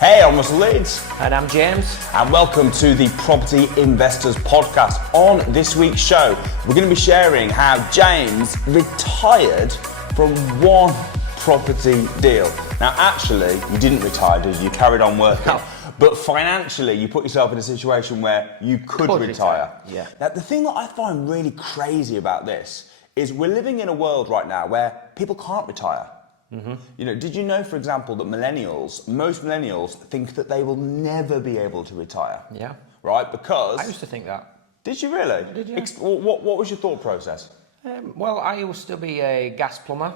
Hey, I'm Russell Leeds. And I'm James. And welcome to the Property Investors Podcast. On this week's show, we're going to be sharing how James retired from one property deal. Now, actually, you didn't retire, did you? You carried on working. No. But financially, you put yourself in a situation where you could retire. Yeah. Now, the thing that I find really crazy about this is we're living in a world right now where people can't retire. Mm-hmm. You know, did you know, for example, that most millennials think that they will never be able to retire? Yeah. Right? Because... I used to think that. Did you really? I did, yeah. What was your thought process? Well, I used to be a gas plumber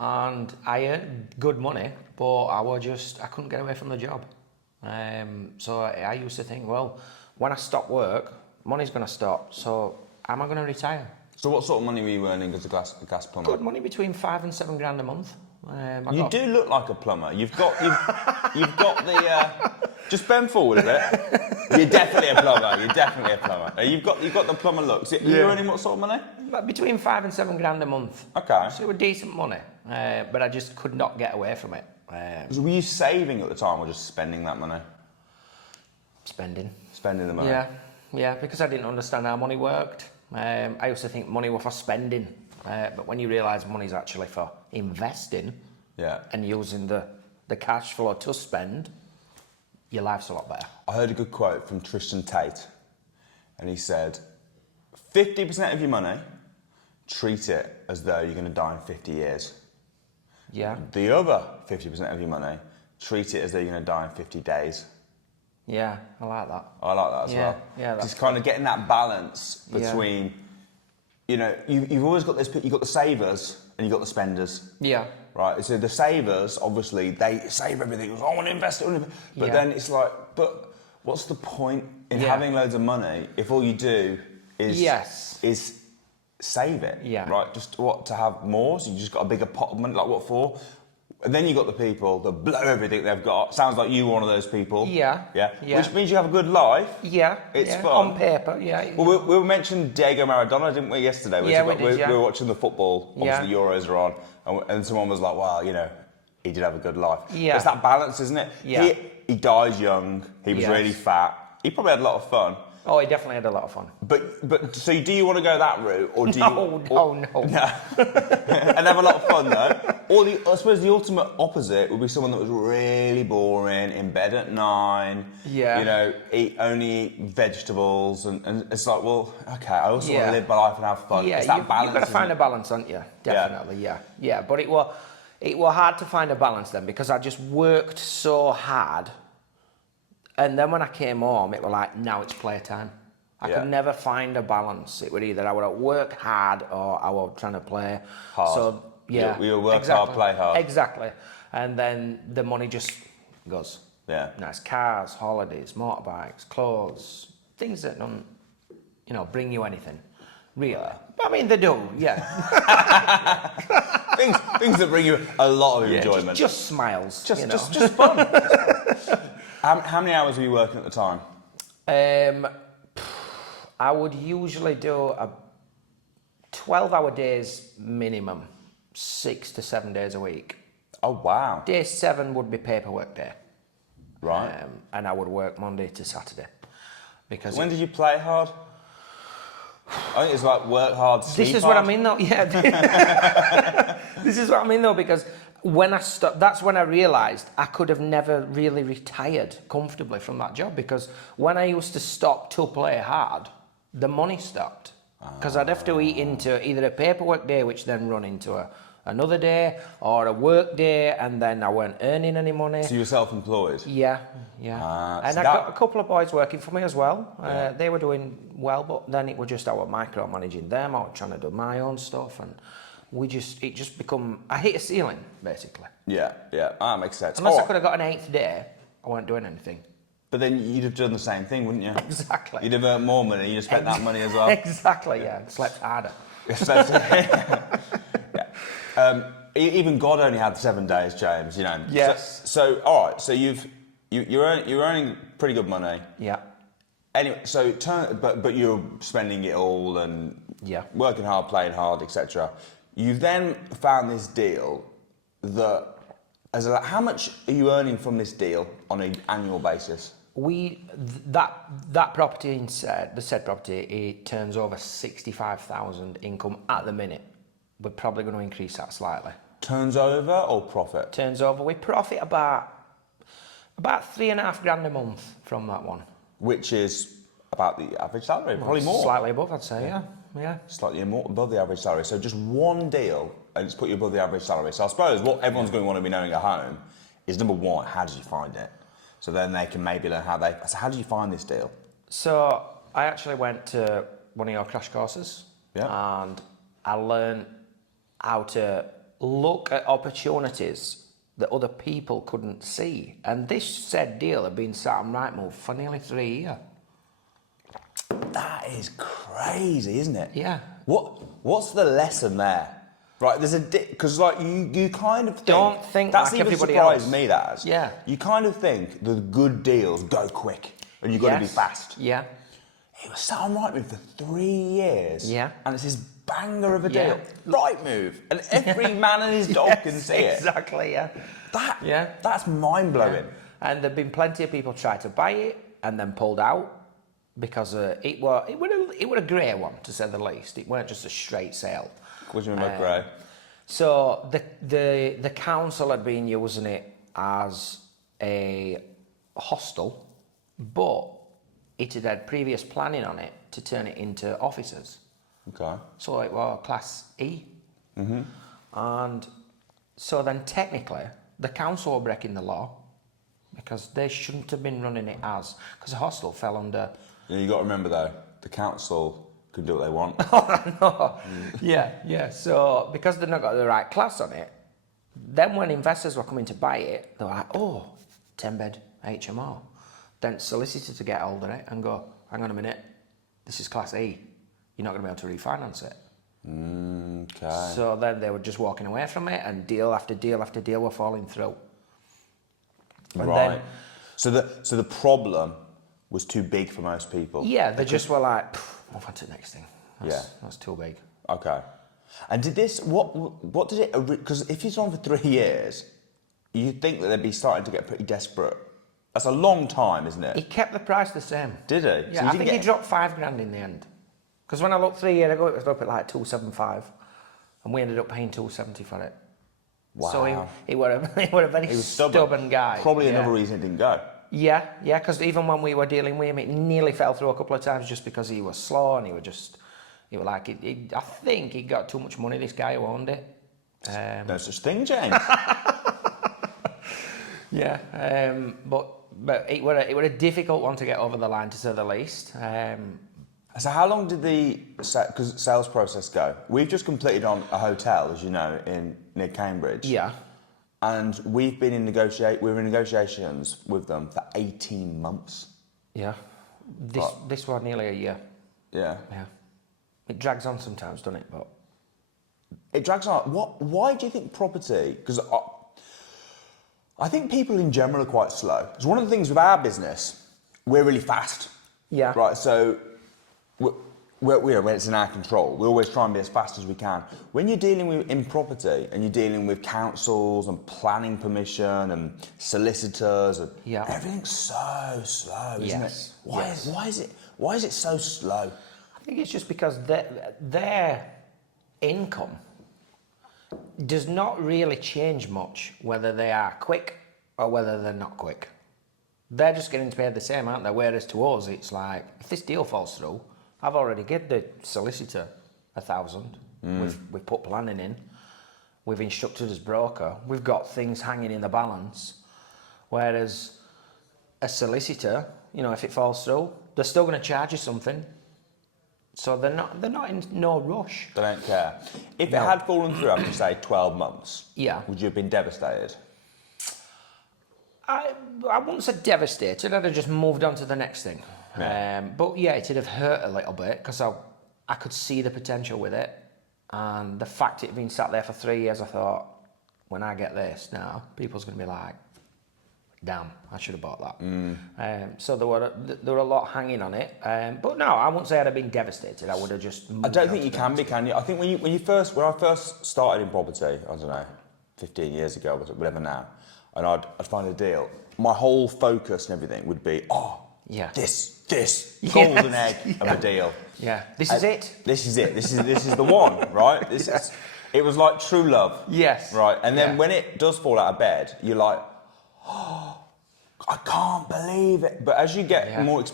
and I earned good money, but I couldn't get away from the job. So I used to think, well, when I stop work, money's going to stop, so am I going to retire? So what sort of money were you earning as a gas plumber? Good money, between $5,000 and $7,000 a month. You do look like a plumber. You've got the. Just bend forward a bit. You're definitely a plumber. You've got the plumber looks. Are you earning what sort of money? Between $5,000 and $7,000 a month. Okay. So it was decent money, but I just could not get away from it. So were you saving at the time or just spending that money? Spending the money. Yeah, because I didn't understand how money worked. I used to think money was for spending, but when you realise money's actually for investing, and using the cash flow to spend, your life's a lot better. I heard a good quote from Tristan Tate, and he said, 50% of your money, treat it as though you're going to die in 50 years. Yeah. The other 50% of your money, treat it as though you're going to die in 50 days. Yeah, I like that. I like that as well. Yeah, just kind of getting that balance between, you know, you've always got you've got the savers and you've got the spenders. Yeah. Right, so the savers, obviously, they save everything. I want to invest it. But then it's like, but what's the point in having loads of money if all you do is save it? Yeah. Right, just to have more? So you just got a bigger pot of money, like what for? And then you got the people that blow everything they've got. Sounds like you were one of those people. Yeah. Which means you have a good life. Yeah. It's fun. On paper, yeah. Well, we mentioned Diego Maradona, didn't we, yesterday? We were watching the football. Obviously, the Euros are on. And someone was like, well, you know, he did have a good life. Yeah. It's that balance, isn't it? Yeah. He dies young. He was really fat. He probably had a lot of fun. Oh, he definitely had a lot of fun. But so do you want to go that route, or do No. and have a lot of fun though? Or I suppose the ultimate opposite would be someone that was really boring, in bed at 9. Yeah. You know, only eat vegetables, and it's like, well, okay, I also want to live my life and have fun. Yeah, it's that balance. You've got to find a balance, haven't you? Definitely, yeah. But it was hard to find a balance then because I just worked so hard. And then when I came home, it was like, now it's playtime. I could never find a balance. It would either I would work hard or I was trying to play hard. So we would work hard, play hard. Exactly. And then the money just goes. Yeah. Nice cars, holidays, motorbikes, clothes, things that don't, bring you anything. Really. I mean, they do, yeah. things that bring you a lot of enjoyment. Just smiles. Just fun. How many hours were you working at the time? I would usually do a 12-hour days minimum, 6 to 7 days a week. Oh, wow. Day 7 would be paperwork day. Right. And I would work Monday to Saturday. Because when did you play hard? I think it's like work hard, sleep This is hard. what I mean though, This is what I mean though, because when I stopped, that's when I realised I could have never really retired comfortably from that job, because when I used to stop to play hard, the money stopped. Because I'd have to eat into either a paperwork day, which then run into another day, or a work day, and then I weren't earning any money. So you were self-employed? Yeah. And I got a couple of boys working for me as well. They were doing well, but then it was just I was micromanaging them. I was trying to do my own stuff, and I hit a ceiling, basically. Yeah, that makes sense. Unless I could have got an 8th day, I weren't doing anything. But then you'd have done the same thing, wouldn't you? Exactly. You'd have earned more money, you'd have spent that money as well. Exactly, yeah. Slept harder. Even God only had 7 days, James, you know. Yes. So all right, so you're earning pretty good money. Yeah. Anyway, so but you're spending it all and working hard, playing hard, etc. You then found this deal that how much are you earning from this deal on an annual basis? That property the said property, it turns over 65,000 income at the minute. We're probably going to increase that slightly. Turns over or profit? Turns over. We profit about $3,500 a month from that one. Which is about the average salary, probably more. Slightly above, I'd say, yeah. Slightly more above the average salary. So just one deal and it's put you above the average salary. So I suppose what everyone's going to want to be knowing at home is, number one, how did you find it? So then they can maybe learn so how did you find this deal? So I actually went to one of your crash courses, and I learned how to look at opportunities that other people couldn't see. And this said deal had been sat on Rightmove for nearly 3 years. That is crazy, isn't it? Yeah. What's the lesson there? Right, there's because like you kind of think that's like even everybody surprised else. me. That Yeah. You kind of think the good deals go quick and you've got to be fast. Yeah. It was sat on Rightmove for 3 years. Yeah. And it's this banger of a deal. Rightmove, and every man and his dog can see it. Exactly. Yeah. That's mind blowing. Yeah. And there've been plenty of people try to buy it and then pulled out because it were a grey one, to say the least. It weren't just a straight sale. What do you mean by grey? So the council had been using it as a hostel, but it had previous planning on it to turn it into offices. Okay. So it was Class E. Mm-hmm. And so then technically the council were breaking the law because they shouldn't have been running it as, because the hostel fell under... Yeah, you got to remember though, the council can do what they want. No. Yeah. So because they've not got the right class on it, then when investors were coming to buy it, they were like, 10-bed HMO. Then solicitors to get hold of it and go, hang on a minute, this is Class E. You're not going to be able to refinance it. Okay. So then they were just walking away from it, and deal after deal after deal were falling through. And right. So the problem was too big for most people. Yeah, they just were like, move on to the next thing. That's too big. Okay. And did this, what did it, because if it's on for 3 years, you'd think that they'd be starting to get pretty desperate. That's a long time, isn't it? He kept the price the same. Did he? Yeah, So I think he dropped $5,000 in the end. Because when I looked 3 years ago, it was up at like 275, and we ended up paying 270 for it. Wow. So he were a very stubborn guy. Probably another reason it didn't go. Yeah, because even when we were dealing with him, it nearly fell through a couple of times just because he was slow and he was like, I think he got too much money, this guy who owned it. No such thing, James. Yeah, but it were a difficult one to get over the line, to say the least. So how long did the sales process go? We've just completed on a hotel, as you know, near Cambridge. Yeah. And we've been in negotiations with them for 18 months. Yeah. This was nearly a year. Yeah. Yeah. It drags on sometimes, doesn't it? But it drags on. Why do you think property? Because I think people in general are quite slow. It's one of the things with our business, we're really fast. Yeah. Right. So when it's in our control, we always try and be as fast as we can. When you're dealing with in property and you're dealing with councils and planning permission and solicitors, and everything's so slow, isn't it? Why is it so slow? I think it's just because their income does not really change much whether they are quick or whether they're not quick. They're just getting paid the same, aren't they? Whereas to us, it's like, if this deal falls through, I've already given the solicitor $1,000. We've put planning in. We've instructed his broker. We've got things hanging in the balance. Whereas a solicitor, if it falls through, they're still going to charge you something. So they're not in no rush. They don't care. If it had fallen through after, say, 12 months, would you have been devastated? I wouldn't say devastated. I'd have just moved on to the next thing. Yeah. But yeah, it'd have hurt a little bit because I could see the potential with it, and the fact it had been sat there for 3 years, I thought, when I get this now, people's going to be like, damn, I should have bought that. So there were a lot hanging on it. But no, I wouldn't say I'd have been devastated. I would have just moved I don't think you can be, can you? I think when I first started in property, I don't know, 15 years ago, whatever now, and I'd find a deal, my whole focus and everything would be, this golden egg of a deal. Yeah, this is it. This is it. This is the one, right? It was like true love. Yes. Right, and then when it does fall out of bed, you're like, oh, I can't believe it. But as you get more,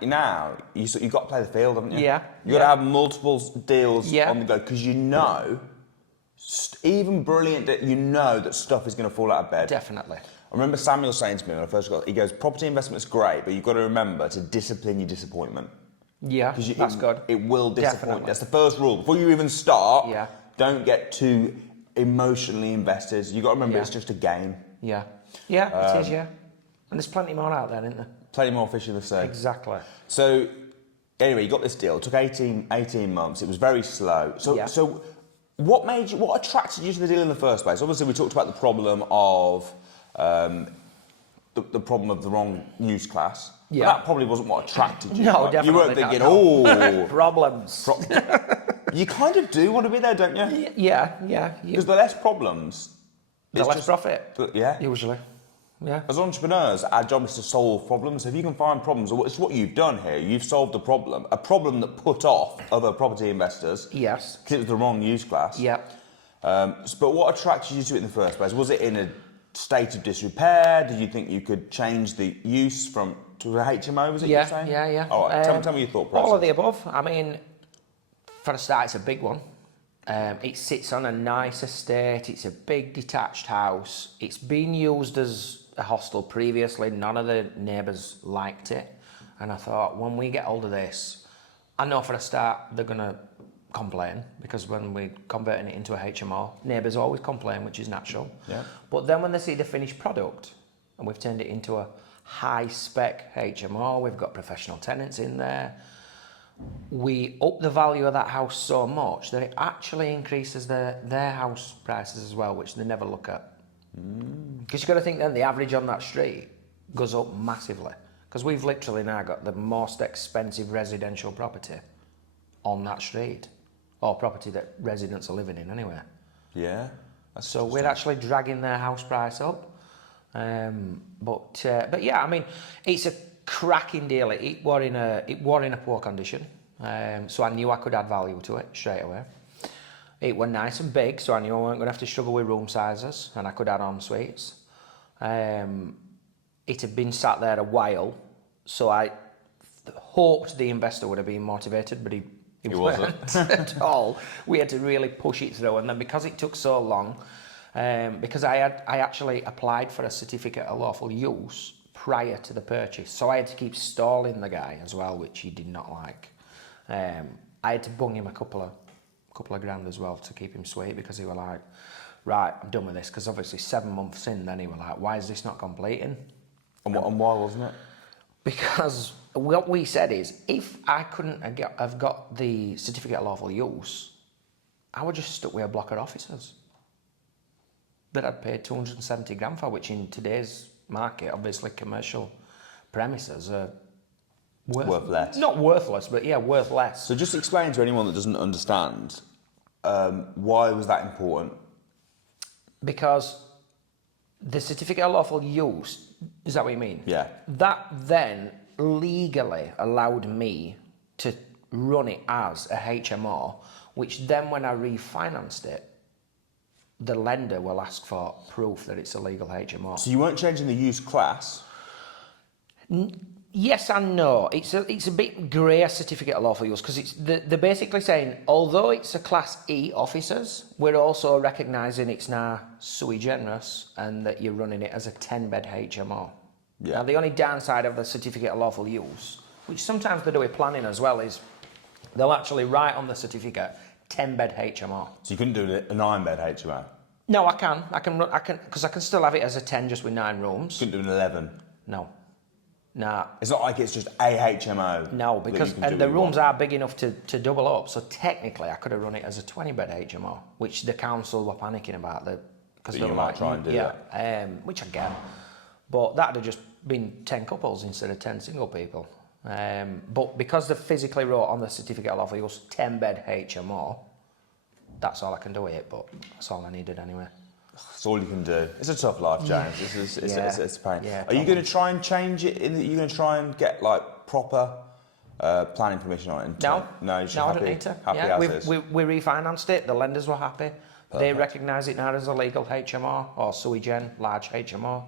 now you've got to play the field, haven't you? Yeah. You've got to have multiple deals on the go because even brilliant that that stuff is going to fall out of bed. Definitely. I remember Samuel saying to me when I first got, he goes, property investment's great, but you've got to remember to discipline your disappointment. Yeah, that's good. It will disappoint. Definitely. That's the first rule. Before you even start, Yeah. don't get too emotionally invested. You've got to remember it's just a game. Yeah. Yeah, it is, yeah. And there's plenty more out there, isn't there? Plenty more fish in the sea. Exactly. So, anyway, you got this deal. It took 18 months. It was very slow. So what attracted you to the deal in the first place? Obviously, we talked about the problem of the problem of the wrong use class. Yeah. But that probably wasn't what attracted you. No, right? definitely You weren't thinking, not. Problems. You kind of do want to be there, don't you? Yeah. Because the less problems, The less profit. Yeah. Usually. Yeah. As entrepreneurs, our job is to solve problems. If you can find problems, it's what you've done here. You've solved a problem that put off other property investors. Yes. Because it was the wrong use class. Yeah. But what attracted you to it in the first place? Was it in a state of disrepair? Did you think you could change the use to a HMO, was it you were saying? Yeah. All right, tell me your thought process. All of the above. I mean, for a start, it's a big one. It sits on a nice estate. It's a big detached house. It's been used as a hostel previously. None of the neighbours liked it. And I thought, when we get hold of this, I know for a start they're going to complain, because when we're converting it into a HMO, neighbours always complain, which is natural. Yeah. But then when they see the finished product, and we've turned it into a high-spec HMO, we've got professional tenants in there, we up the value of that house so much that it actually increases their house prices as well, which they never look at. Because you've got to think then the average on that street goes up massively. Because we've literally now got the most expensive residential property on that street, or property that residents are living in anyway. Yeah. So we're actually dragging their house price up. But yeah, I mean, it's a cracking deal. It were in a poor condition, so I knew I could add value to it straight away. It were nice and big, so I knew I weren't going to have to struggle with room sizes, and I could add on suites. It had been sat there a while, so I hoped the investor would have been motivated, but he wasn't at all. We had to really push it through, and then because it took so long, because I actually applied for a certificate of lawful use prior to the purchase, so I had to keep stalling the guy as well, which he did not like. I had to bung him a couple of grand as well to keep him sweet, because he were like, right, I'm done with this, because obviously 7 months in, then he were like, why is this not completing? And why wasn't it? Because what we said is, if I couldn't have got the certificate of lawful use, I would just stuck with a block of officers that I'd paid 270 grand for, which in today's market, obviously commercial premises are worth less. Not worthless, but yeah, worth less. So just explain to anyone that doesn't understand, why was that important? Because the certificate of lawful use, is that what you mean? Yeah. That then legally allowed me to run it as a HMO, which then when I refinanced it, the lender will ask for proof that it's a legal HMO. So you weren't changing the use class? Yes and no. It's a bit grey, a certificate of lawful use, because they're basically saying, although it's a Class E officers, we're also recognising it's now sui generis and that you're running it as a 10-bed HMO. Yeah. Now, the only downside of the certificate of lawful use, which sometimes they do with planning as well, is they'll actually write on the certificate 10-bed HMO. So you couldn't do a 9-bed HMO? No, I can, because I can still have it as a 10 just with 9 rooms. You couldn't do an 11? No. Nah. It's not like it's just a HMO. No, because the rooms are big enough to double up. So technically, I could have run it as a 20-bed HMO, which the council were panicking about. Because you might try and do that. Which I get. But that'd have just been 10 couples instead of 10 single people. But because they physically wrote on the certificate of lawful use 10-bed HMO, that's all I can do with it. But that's all I needed anyway. It's all you can do. It's a tough life, James. It's a pain. Yeah, Are you going to try and change it? Are you going to try and get like proper planning permission on it? No, no, you're just no, happy, I don't need to. happy Yeah, as is. we refinanced it. The lenders were happy. They recognise it now as a legal HMO or sui gen, large HMO.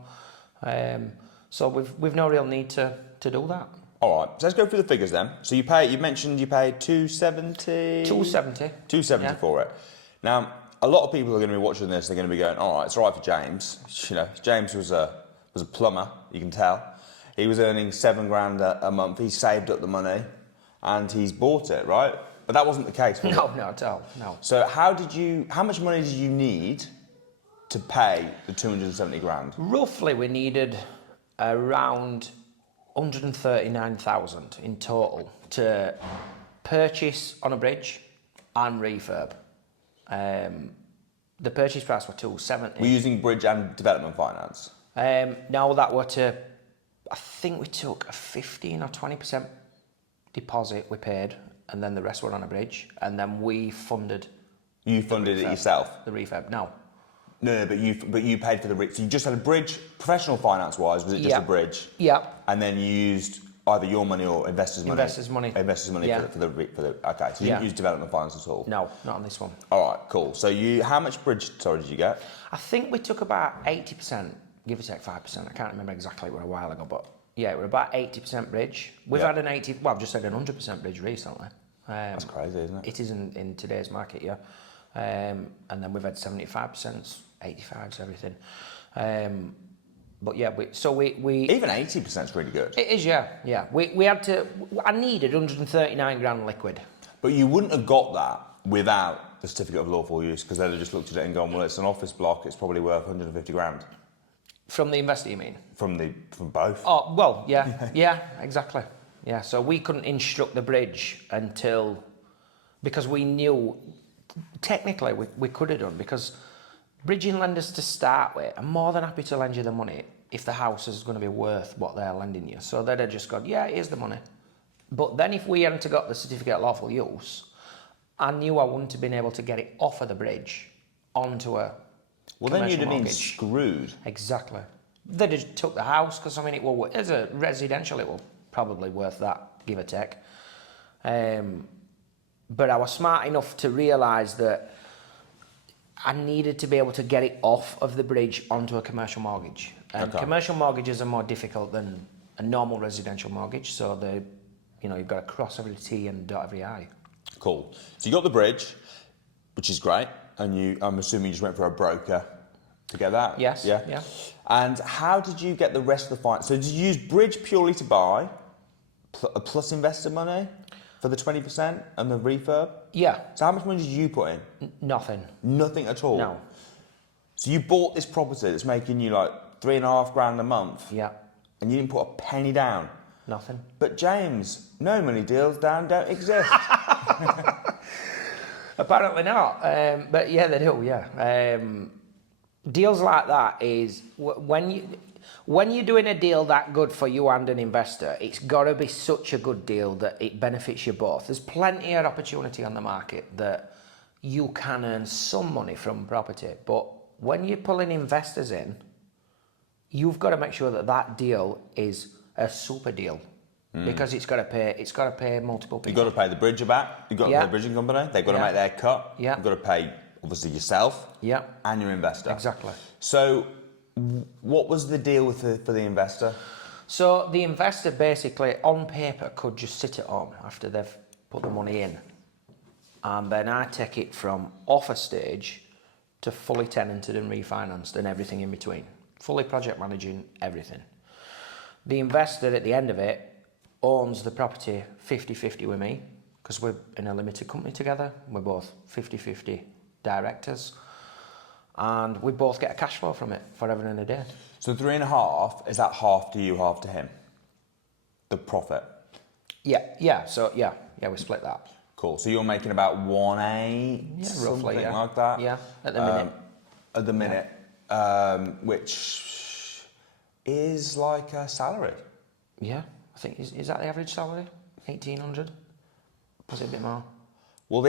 So we've no real need to do that. All right, so let's go through the figures then. So you mentioned you paid 270. 270. 270 for it. Now, a lot of people are going to be watching this. They're going to be going, all right, it's all right for James. You know, James was a plumber. You can tell. He was earning $7,000 a month. He saved up the money, and he's bought it, right? But that wasn't the case. Was No, it? not at all. No. So how much money did you need to pay the 270 grand? Roughly, we needed around 139,000 in total to purchase on a bridge and refurb. The purchase price were 270. We're using bridge and development finance. No, that were to, I think we took a 15 or 20% deposit we paid, and then the rest were on a bridge, and then we funded. You funded it yourself? The refurb, no. No, but you paid for the bridge. So you just had a bridge, professional finance-wise, was it just a bridge? Yeah. And then you used either your money or investors' money? Investors' money. Investors' money Yeah. for the okay, so you didn't use development finance at all? No, not on this one. All right, cool. So how much bridge, did you get? I think we took about 80%, give or take 5%. I can't remember exactly, it was a while ago, but yeah, we're about 80% bridge. We've had I've just had an 100% bridge recently. That's crazy, isn't it? It is in today's market, yeah. And then we've had 75%, 85s, everything. But yeah, we even 80% is really good. It is, yeah. We had to. I needed 139 grand liquid. But you wouldn't have got that without the certificate of lawful use, because they'd have just looked at it and gone, well, it's an office block, it's probably worth 150 grand. From the investor, you mean? From both. Oh well, yeah, exactly. Yeah, so we couldn't instruct the bridge because we knew technically we could have done, because bridging lenders to start with are more than happy to lend you the money if the house is going to be worth what they're lending you. So they'd have just gone, yeah, here's the money. But then if we hadn't got the certificate of lawful use, I knew I wouldn't have been able to get it off of the bridge onto a well, then you'd have been mortgage. Screwed. Exactly. They just took the house, because I mean, as a residential, it will probably worth that, give or take. But I was smart enough to realise that I needed to be able to get it off of the bridge onto a commercial mortgage. And commercial mortgages are more difficult than a normal residential mortgage, so you've got to cross every T and dot every I. Cool. So you got the bridge, which is great, and I'm assuming you just went for a broker to get that? Yes. Yeah. And how did you get the rest of the finance? So did you use bridge purely to buy, plus investor money for the 20% and the refurb? Yeah. So how much money did you put in? Nothing. Nothing at all? No. So you bought this property that's making you like $3,500 grand a month? Yeah. And you didn't put a penny down? Nothing. But James, no money deals don't exist. Apparently not. But yeah, they do, yeah. Deals like that is when you're doing a deal that good for you and an investor, it's got to be such a good deal that it benefits you both. There's plenty of opportunity on the market that you can earn some money from property, but when you're pulling investors in, you've got to make sure that deal is a super deal. Because it's got to pay multiple people. You've got to pay the bridger back. You've got to pay the bridging company. They've got to make their cut. Yeah. You've got to pay, obviously, yourself and your investor. Exactly. So what was the deal for the investor? So the investor basically, on paper, could just sit at home after they've put the money in. And then I take it from offer stage to fully tenanted and refinanced and everything in between. Fully project managing everything. The investor, at the end of it, owns the property 50-50 with me, because we're in a limited company together. We're both 50-50 directors, and we both get a cash flow from it forever and a day. So 3.5, is that half to you, half to him? The profit? Yeah, so we split that. Cool, so you're making about 1.8, roughly, something like that? Yeah, at the minute. At the minute, which is like a salary. Yeah, I think, is that the average salary? 1,800? Was it a bit more? Well,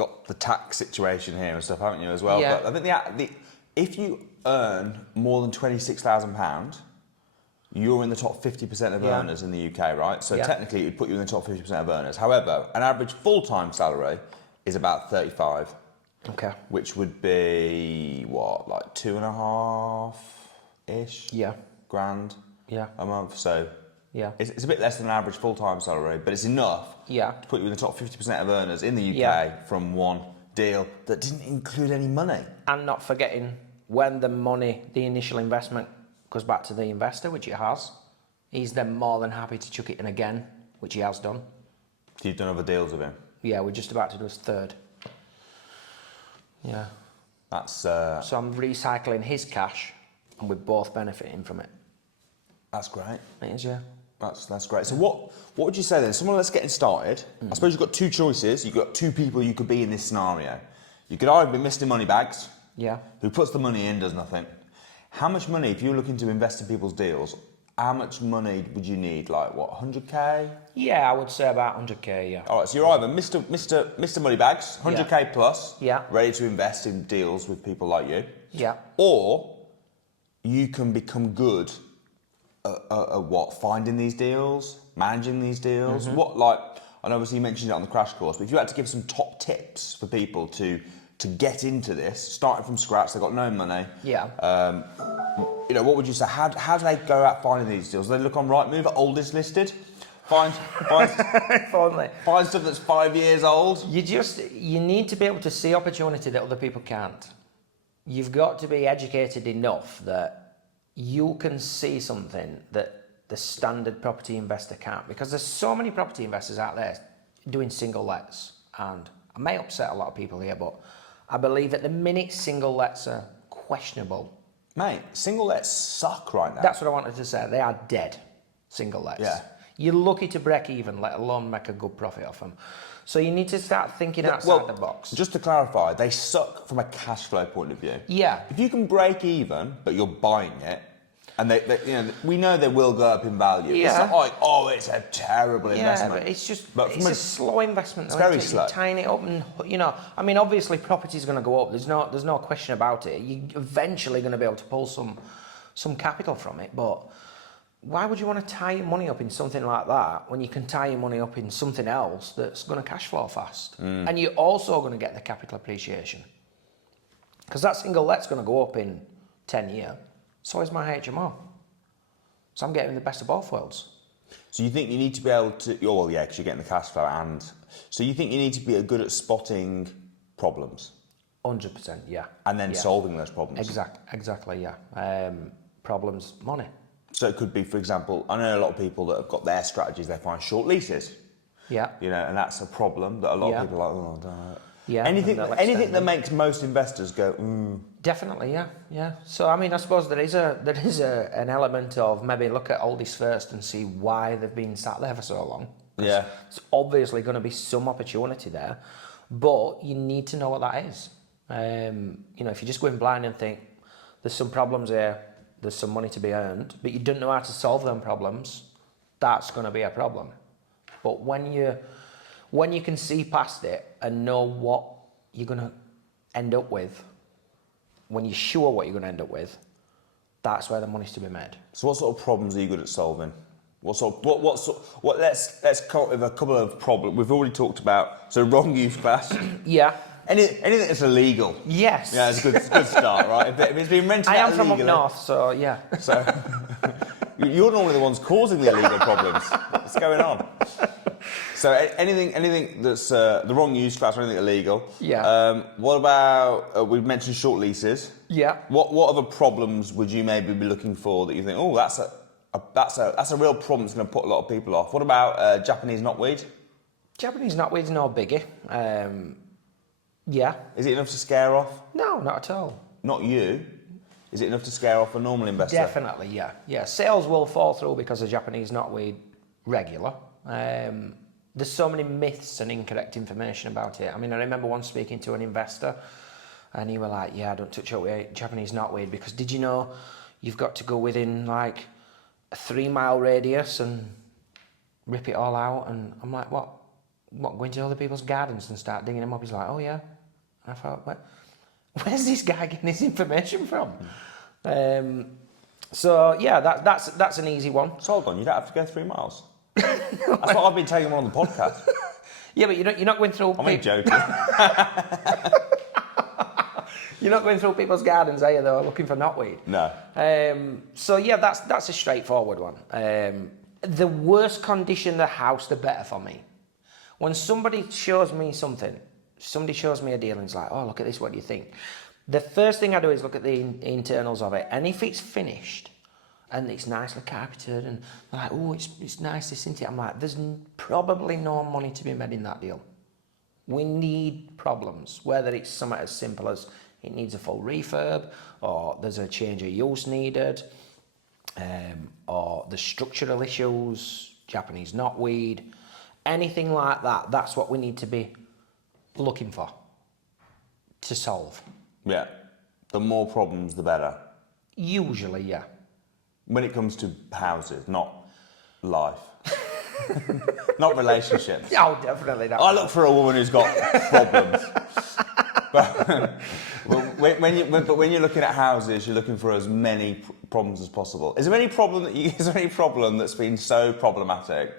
got the tax situation here and stuff, haven't you, as well? Yeah. But I think if you earn more than £26,000, you're in the top 50% of earners in the UK, right? So technically, it would put you in the top 50% of earners. However, an average full-time salary is about 35. Okay. Which would be, what, like 2.5-ish? Grand a month. So it's a bit less than an average full-time salary, but it's enough to put you in the top 50% of earners in the UK from one deal that didn't include any money. And not forgetting, when the initial investment goes back to the investor, which it has, he's then more than happy to chuck it in again, which he has done. So you've done other deals with him? Yeah, we're just about to do his third. Yeah. That's... So I'm recycling his cash, and we're both benefiting from it. That's great. It is, yeah. That's great. So what would you say then? Someone that's getting started, I suppose you've got two choices. You've got two people you could be in this scenario. You could either be Mr. Moneybags, who puts the money in, does nothing. How much money, if you're looking to invest in people's deals, how much money would you need? Like, what, 100k? Yeah, I would say about 100k, yeah. All right, so you're either Mr. Moneybags, 100k plus, ready to invest in deals with people like you. Yeah. Or you can become good at what? Finding these deals, managing these deals. What, like, and obviously you mentioned it on the crash course, but if you had to give some top tips for people to get into this, starting from scratch, they've got no money. You know, what would you say? How do they go out finding these deals? Do they look on Rightmove at oldest listed? Find stuff that's 5 years old? You need to be able to see opportunity that other people can't. You've got to be educated enough that you can see something that the standard property investor can't, because there's so many property investors out there doing single lets, and I may upset a lot of people here, but I believe at the minute single lets are questionable. Mate, single lets suck right now. That's what I wanted to say. They are dead, single lets. Yeah. You're lucky to break even, let alone make a good profit off them. So you need to start thinking outside the box. Just to clarify, they suck from a cash flow point of view. Yeah. If you can break even, but you're buying it, and they you know, we know they will go up in value. Yeah. It's not like, oh, it's a terrible investment. Yeah, but it's just, it's a slow investment. It's very slow. You're tying it up and, you know, I mean, obviously property's going to go up. There's no question about it. You're eventually going to be able to pull some capital from it, but why would you want to tie your money up in something like that when you can tie your money up in something else that's going to cash flow fast? And you're also going to get the capital appreciation. Because that single let's going to go up in 10 years. So is my HMO. So I'm getting the best of both worlds. So you think you need to be able to... Oh, well, yeah, because you're getting the cash flow and... So you think you need to be good at spotting problems? 100%, yeah. And then solving those problems? Exactly, yeah. Problems, money. So it could be, for example, I know a lot of people that have got their strategies, they find short leases. Yeah. You know, and that's a problem that a lot of people are like, oh, I don't know. Yeah. Anything that makes most investors go, Definitely, yeah. So I mean, I suppose there is an element of maybe look at oldies first and see why they've been sat there for so long. Yeah. It's obviously going to be some opportunity there, but you need to know what that is. You know, if you just go in blind and think there's some problems here, there's some money to be earned, but you don't know how to solve them problems, that's going to be a problem. But when you can see past it and know what you're going to end up with, when you're sure what you're going to end up with, that's where the money's to be made. So what sort of problems are you good at solving? Let's come up with a couple of problems. We've already talked about, so wrong use class. Yeah. Anything that's illegal. Yes. Yeah, it's a good start, right? If it's been rented out I am from up illegally, north, so yeah. So you're normally the ones causing the illegal problems. What's going on? So anything that's the wrong use class or anything illegal. Yeah. What about we've mentioned short leases. Yeah. What other problems would you maybe be looking for that you think, oh, that's a real problem that's going to put a lot of people off? What about Japanese knotweed? Japanese knotweed's no biggie. Yeah. Is it enough to scare off? No, not at all. Not you. Is it enough to scare off a normal investor? Definitely, yeah. Yeah, sales will fall through because of Japanese knotweed regular. There's so many myths and incorrect information about it. I mean, I remember once speaking to an investor and he was like, yeah, don't touch Japanese knotweed because did you know you've got to go within like a 3 mile radius and rip it all out? And I'm like, what? what, go into other people's gardens and start digging them up? He's like, oh yeah. And I thought, where's this guy getting his information from? So yeah, that's an easy one. So hold on, you don't have to go 3 miles. That's what I've been telling them on the podcast. Yeah, but you're not going through. I'm only joking. You're not going through people's gardens, are you, though, looking for knotweed? No. So yeah, that's a straightforward one. The worse condition the house, the better for me. When somebody shows me something, somebody shows me a deal and it's like, oh, look at this, what do you think? The first thing I do is look at the internals of it, and if it's finished and it's nicely carpeted and they're like, oh, it's nice, isn't it? I'm like, there's probably no money to be made in that deal. We need problems, whether it's something as simple as it needs a full refurb, or there's a change of use needed, or the structural issues, Japanese knotweed, anything like that. That's what we need to be looking for to solve. Yeah. The more problems, the better. Usually, yeah. When it comes to houses, not life. Not relationships. Oh, definitely that. I look for a woman who's got problems. But when you're looking at houses, you're looking for as many problems as possible. Is there any problem that's been so problematic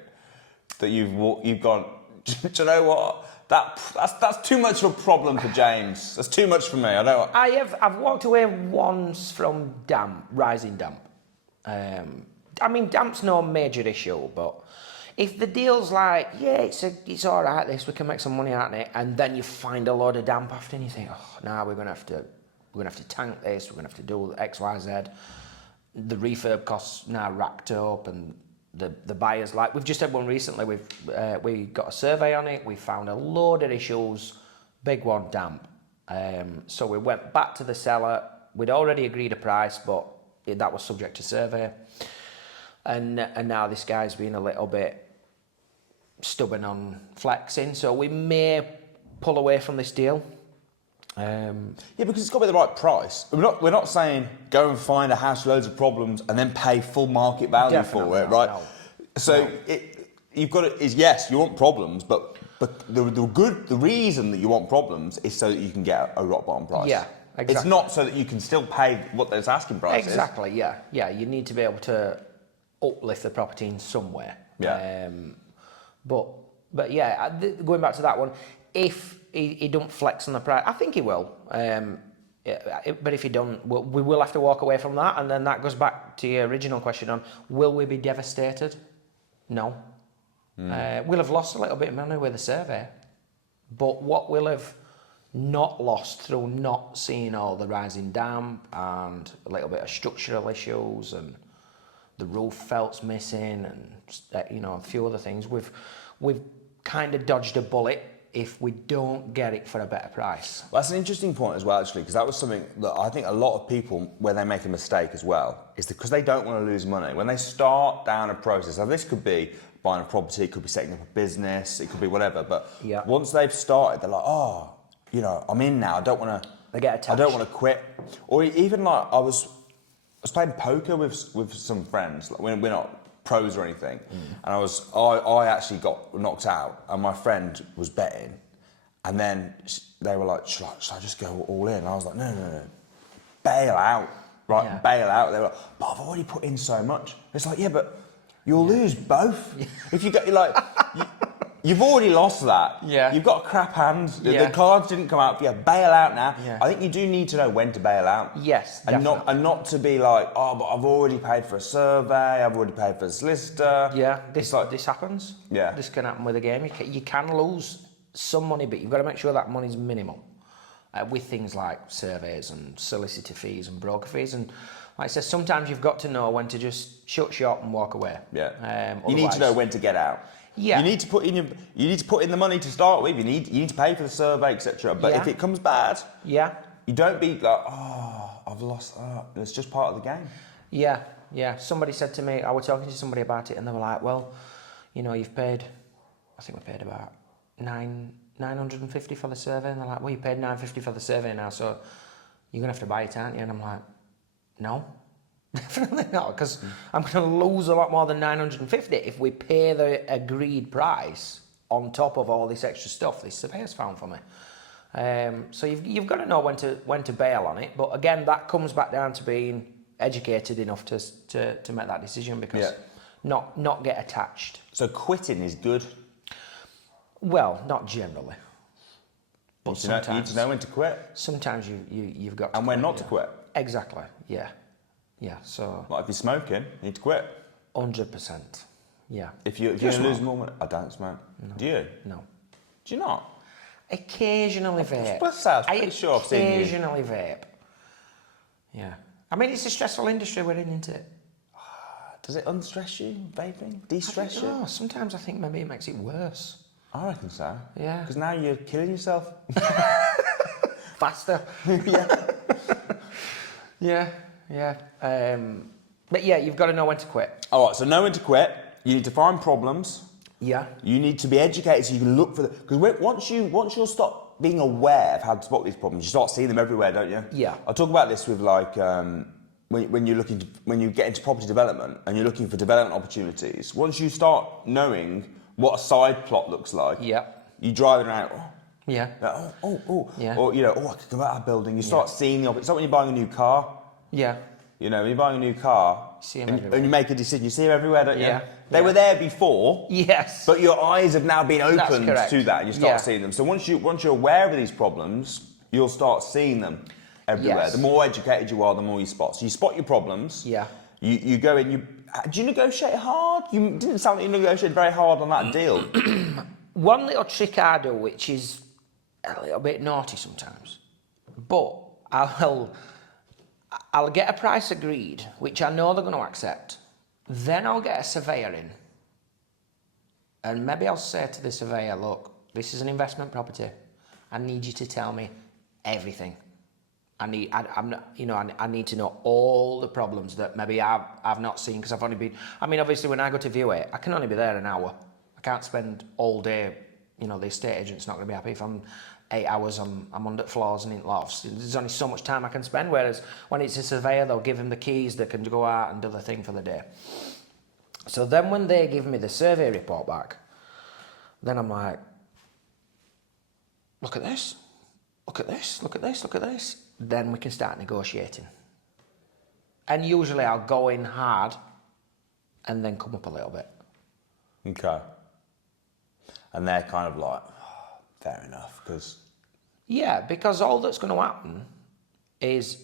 that you've gone, do you know what? That's too much of a problem for James. That's too much for me. I've walked away once from rising damp. I mean, damp's no major issue, but if the deal's like, yeah, it's all right, we can make some money out of it, and then you find a load of damp after, and you think, oh, now we're gonna have to tank this, we're gonna have to do X, Y, Z. The refurb costs now racked up, and the buyers, like we've just had one recently. We got a survey on it. We found a load of issues. Big one, damp. So we went back to the seller. We'd already agreed a price, but that was subject to survey. And now this guy's been a little bit stubborn on flexing, so we may pull away from this deal. Yeah, because it's got to be the right price. We're not saying go and find a house with loads of problems and then pay full market value Definitely for it, right? No. So you've got to, yes, you want problems, but the reason that you want problems is so that you can get a rock bottom price. Yeah, exactly. It's not so that you can still pay what there's asking price is. Exactly. Yeah. You need to be able to uplift the property in some way. Yeah. But yeah, going back to that one, if he don't flex on the price, I think he will. But if he don't, we will have to walk away from that, and then that goes back to your original question on, will we be devastated? No. We'll have lost a little bit of money with the survey, but what we'll have not lost through not seeing all the rising damp and a little bit of structural issues and the roof felt's missing and a few other things, we've kind of dodged a bullet if we don't get it for a better price. Well, that's an interesting point as well, actually, because that was something that I think a lot of people, where they make a mistake as well, is because they don't want to lose money. When they start down a process, now this could be buying a property, it could be setting up a business, it could be whatever, but once they've started, they're like, oh, I'm in now, I don't want to... They get attached. I don't want to quit. Or even like, I was playing poker with some friends, like we're not pros or anything, and I actually got knocked out, and my friend was betting, and then they were like, should I just go all in? And I was like, no, bail out, right? Yeah. Bail out. They were like, but I've already put in so much. It's like, yeah, but you'll lose both. If you get like, you've already lost that. Yeah. You've got a crap hand. The cards didn't come out for you. Bail out now. Yeah. I think you do need to know when to bail out. Yes, and not to be like, oh, but I've already paid for a survey. I've already paid for a solicitor. Yeah, this happens. Yeah, this can happen with a game. You can lose some money, but you've got to make sure that money's minimal. With things like surveys and solicitor fees and broker fees, and like I said, sometimes you've got to know when to just shut shop and walk away. Yeah. You need to know when to get out. Yeah. You need to put in the money to start with. You need to pay for the survey, etc. But if it comes bad, you don't be like, oh, I've lost. Oh, it's just part of the game. Yeah. Somebody said to me, I was talking to somebody about it, and they were like, well, you've paid. I think we paid about $950 for the survey, and they're like, well, you paid $950 for the survey now, so you're gonna have to buy it, aren't you? And I'm like, no. Definitely not, because I'm going to lose a lot more than $950 if we pay the agreed price on top of all this extra stuff this surveyor's found for me. So you've got to know when to bail on it. But again, that comes back down to being educated enough to make that decision, because not get attached. So quitting is good. Well, not generally. But sometimes You need to know when to quit. Sometimes you've got to And when quit, not to quit. Exactly. Yeah. So. Like if you're smoking, you need to quit. 100%. Yeah. If you're losing more money, I don't smoke. No. Do you? No. Do you not? Occasionally vape. I'm pretty sure I've seen you. Occasionally vape. Yeah. I mean, it's a stressful industry we're in, isn't it? Does it unstress you, vaping? De-stress you? No, sometimes I think maybe it makes it worse. I reckon so. Yeah. Because now you're killing yourself. Faster. Yeah. Yeah. But yeah, you've got to know when to quit. All right, so know when to quit. You need to find problems. Yeah. You need to be educated so you can look for them. Because once you'll stop being aware of how to spot these problems, you start seeing them everywhere, don't you? Yeah. I talk about this with like when you get into property development and you're looking for development opportunities. Once you start knowing what a side plot looks like, you drive around. Yeah. Yeah. Or I could go out of a building. You start seeing the opportunity. It's like when you're buying a new car. Yeah. When you're buying a new car, and you make a decision, you see them everywhere, don't you? Yeah. They were there before. Yes. But your eyes have now been opened to that, and you start Yeah. seeing them. So once you're aware of these problems, you'll start seeing them everywhere. Yes. The more educated you are, the more you spot. So you spot your problems. Yeah. You go in. Do you negotiate hard? You didn't sound like you negotiated very hard on that deal. One little trick I do, which is a little bit naughty sometimes, but I'll get a price agreed, which I know they're going to accept. Then I'll get a surveyor in. And maybe I'll say to the surveyor, look, this is an investment property. I need you to tell me everything. I need to know all the problems that maybe I've not seen, because I've only been, obviously when I go to view it, I can only be there an hour. I can't spend all day, the estate agent's not going to be happy if I'm 8 hours, I'm under floors and in lofts. There's only so much time I can spend, whereas when it's a surveyor, they'll give him the keys, they can go out and do the thing for the day. So then when they give me the survey report back, then I'm like, look at this, look at this, look at this, look at this. Then we can start negotiating. And usually I'll go in hard and then come up a little bit. Okay. And they're kind of like, fair enough, because... Yeah, because all that's going to happen is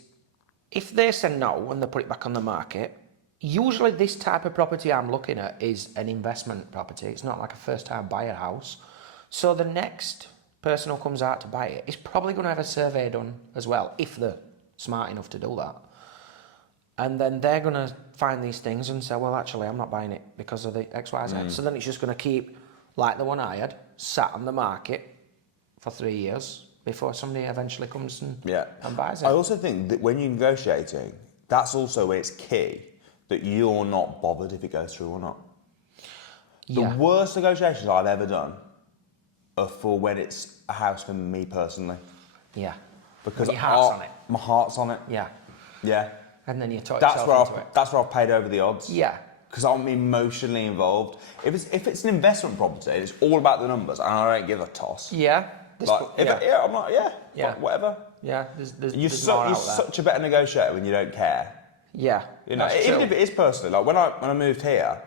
if they say no and they put it back on the market, usually this type of property I'm looking at is an investment property. It's not like a first-time buyer house. So the next person who comes out to buy it is probably going to have a survey done as well, if they're smart enough to do that. And then they're going to find these things and say, well, actually, I'm not buying it because of the X, Y, Z. So then it's just going to keep, like the one I had, sat on the market for 3 years before somebody eventually comes and buys it. I also think that when you're negotiating, that's also where it's key that you're not bothered if it goes through or not. The worst negotiations I've ever done are for when it's a house for me personally. Yeah. Because your heart's on it. My heart's on it. Yeah. Yeah. And then you talk That's yourself into it. That's where I've paid over the odds. Yeah. Because I'm emotionally involved. If it's an investment property and it's all about the numbers and I don't give a toss. Yeah. I'm like, whatever. Yeah. You're such a better negotiator when you don't care. Yeah. Even if it is personally, like when I moved here,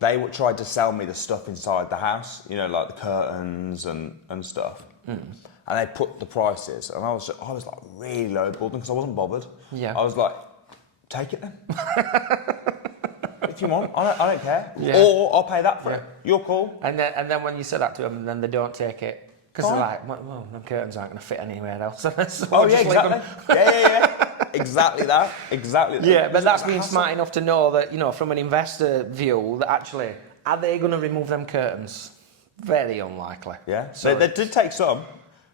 they tried to sell me the stuff inside the house, like the curtains and stuff. And they put the prices, and I was like really lowballed because I wasn't bothered. Yeah. I was like, take it then. If you want, I don't care. Yeah. Or I'll pay that for it. You're cool. And then when you say that to them, then they don't take it because they're like, well, the curtains aren't going to fit anywhere else. So exactly. Yeah. Exactly that. Yeah, but that's being smart enough to know that, from an investor view, that actually, are they going to remove them curtains? Very unlikely. Yeah. So they did take some,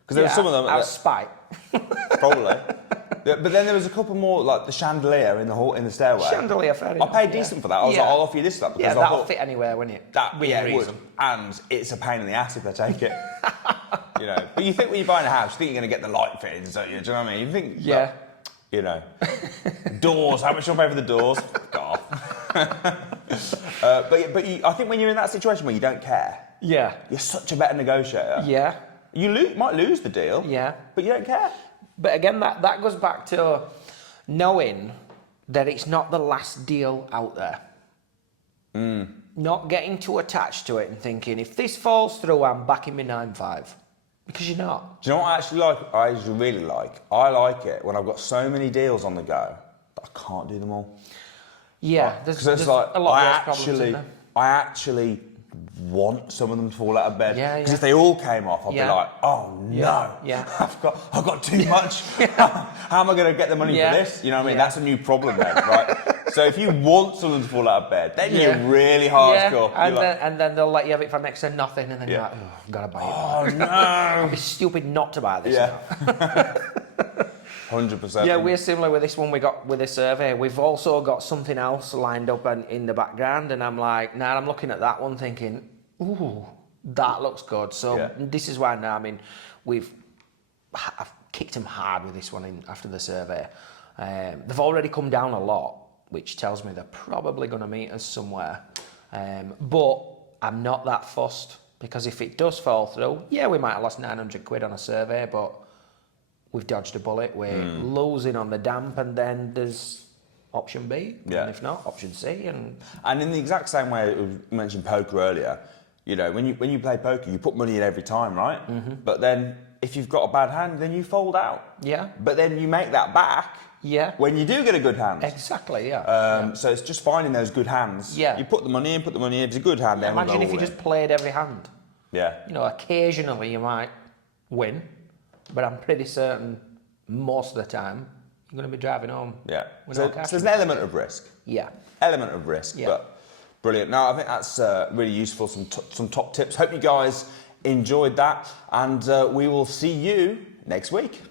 because there were some of them out of spite. Probably. But then there was a couple more, like the chandelier in the stairway. Chandelier, fair enough. I paid decent for that. I was like, I'll offer you this stuff. Because that'll fit anywhere, wouldn't it? It would. And it's a pain in the ass if they take it. But you think when you're buying a house, you think you're going to get the light fittings, don't you? Do you know what I mean? You think, doors. How much you'll pay for the doors? Fuck off. I think when you're in that situation where you don't care, Yeah. You're such a better negotiator. Yeah. You might lose the deal. Yeah. But you don't care. But again, that goes back to knowing that it's not the last deal out there. Not getting too attached to it and thinking, if this falls through, I'm back in my 9-5. Because you're not. Do you know what I actually like? I actually really like? I like it when I've got so many deals on the go that I can't do them all. Yeah, Because there's it's like, a lot of those problems in there. I actually want some of them to fall out of bed. Yeah, Because yeah. if they all came off, I'd be Yeah. like, oh no, Yeah. I've got too much. How am I going to get the money Yeah. for this? You know what I mean? Yeah. That's a new problem then, right? So if you want someone to fall out of bed, then Yeah. you're really hardcore. Yeah, You're and then they'll let you have it for next to nothing, and then you're like, oh, I've got to buy it. oh no. I'd be stupid not to buy this Yeah. now. 100%. Yeah, we're similar with this one we got with this survey. We've also got something else lined up in the background, and I'm like, nah, I'm looking at that one thinking, ooh, that looks good. So Yeah. this is why now, I mean, I've kicked them hard with this one after the survey. They've already come down a lot, which tells me they're probably going to meet us somewhere. But I'm not that fussed, because if it does fall through, yeah, we might have lost 900 quid on a survey, but we've dodged a bullet. We're losing on the damp, and then there's option B, Yeah. and if not, option C. And in the exact same way you mentioned poker earlier, you know, when you play poker, you put money in every time, right? Mm-hmm. But then if you've got a bad hand, then you fold out. Yeah. But then you make that back. Yeah. When you do get a good hand. Exactly, yeah. So it's just finding those good hands. Yeah. You put the money in. If it's a good hand, then Imagine we'll go if you all just in. played every hand. Yeah. You know, occasionally you might win, but I'm pretty certain most of the time you're going to be driving home. Yeah. with So no cash. there's an element of risk. Yeah. Element of risk, Yeah. but brilliant. No, I think that's really useful. Some top tips. Hope you guys enjoyed that, and we will see you next week.